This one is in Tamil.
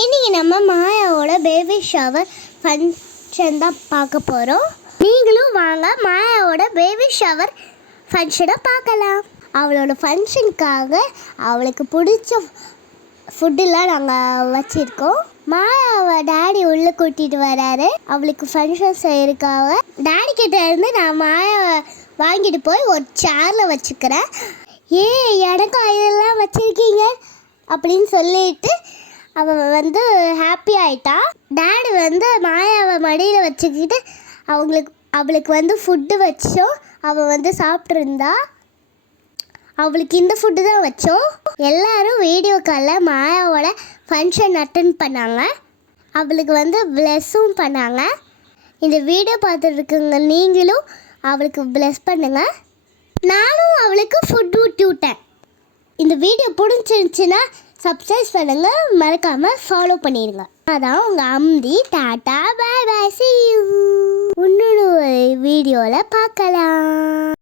இன்னைக்கு நம்ம மாயாவோட பேபி ஷவர் ஃபங்க்ஷன் தான் பார்க்க போகிறோம். நீங்களும் வாங்க மாயாவோட பேபி ஷவர் ஃபங்க்ஷனை பார்க்கலாம். அவளோட ஃபங்க்ஷனுக்காக அவளுக்கு பிடிச்ச ஃபுட்டெல்லாம் நாங்கள் வச்சுருக்கோம். மாயாவை டேடி உள்ளே கூட்டிகிட்டு வராரு. அவளுக்கு ஃபங்க்ஷன் செய்யறதுக்காக டேடி கிட்ட இருந்து நான் மாயாவை வாங்கிட்டு போய் ஒரு சேரில் வச்சுக்கிறேன். எனக்கும் இதெல்லாம் வச்சுருக்கீங்க அப்படின்னு சொல்லிட்டு அவள் ஹாப்பி ஆயிட்டா. டேடி மாயாவை மடியில் வச்சுக்கிட்டு அவளுக்கு ஃபுட்டு வச்சோம். அவள் சாப்பிட்ருந்தா. அவளுக்கு இந்த ஃபுட்டு தான் வச்சோம். எல்லாரும் வீடியோ காலில் மாயாவோட ஃபங்க்ஷன் அட்டன் பண்ணாங்க. அவளுக்கு ப்ளெஸ்ஸும் பண்ணாங்க. இந்த வீடியோ பார்த்துட்ருக்குங்க நீங்களும் அவளுக்கு ப்ளெஸ் பண்ணுங்கள். நானும் அவளுக்கு ஃபுட் ஊட்டி விட்டேன். இந்த வீடியோ பிடிச்சிருந்துச்சின்னா சப்ஸ்கிரைப் பண்ணுங்கள், மறக்காமல் ஃபாலோ பண்ணிடுங்க. அதான் உங்கள் அம்தி. Tata, bye bye, see you. இன்னொரு வீடியோவில் பார்க்கலாம்.